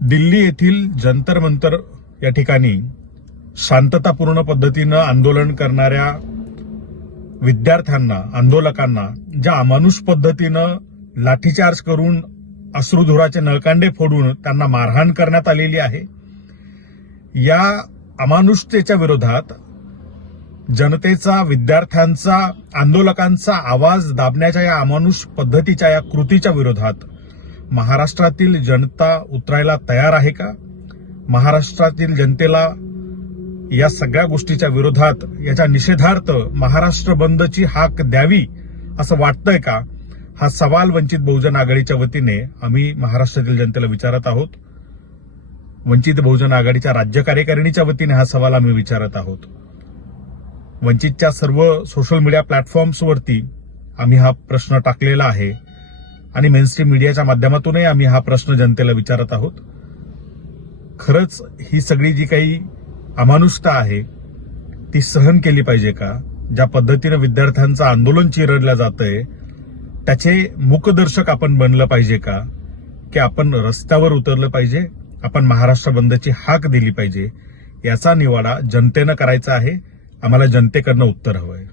दिल्ली येथील जंतर मंतर या ठिकाणी शांततापूर्ण पद्धतीनं आंदोलन करणाऱ्या विद्यार्थ्यांना, आंदोलकांना ज्या अमानुष पद्धतीनं लाठीचार्ज करून अश्रुधुराचे नळकांडे फोडून त्यांना मारहाण करण्यात आलेली आहे, या अमानुषतेच्या विरोधात जनतेचा, विद्यार्थ्यांचा, आंदोलकांचा आवाज दाबण्याच्या या अमानुष पद्धतीच्या या कृतीच्या विरोधात महाराष्ट्रातील जनता उतरायला तयार आहे का? महाराष्ट्रातील जनतेला या सगळ्या गोष्टीच्या विरोधात, याच्या निषेधार्थ महाराष्ट्र बंदची हाक द्यावी असं वाटतंय का? हा सवाल वंचित बहुजन आघाडीच्या वतीने आम्ही महाराष्ट्रातील जनतेला विचारत आहोत. वंचित बहुजन आघाडीच्या राज्य कार्यकारिणीच्या वतीने हा सवाल आम्ही विचारत आहोत. वंचितच्या सर्व सोशल मीडिया प्लॅटफॉर्म्सवरती आम्ही हा प्रश्न टाकलेला आहे आणि मेनस्ट्रीम मीडियाच्या माध्यमातूनही आम्ही हा प्रश्न जनतेला विचारत आहोत. खरंच ही सगळी जी काही अमानुषता आहे ती सहन केली पाहिजे का? ज्या पद्धतीनं विद्यार्थ्यांचं आंदोलन चिरडलं जातंय त्याचे मूकदर्शक आपण बनलं पाहिजे का? की आपण रस्त्यावर उतरलं पाहिजे, आपण महाराष्ट्र बंदची हाक दिली पाहिजे? याचा निवाडा जनतेनं करायचा आहे. आम्हाला जनतेकडनं उत्तर हवंय.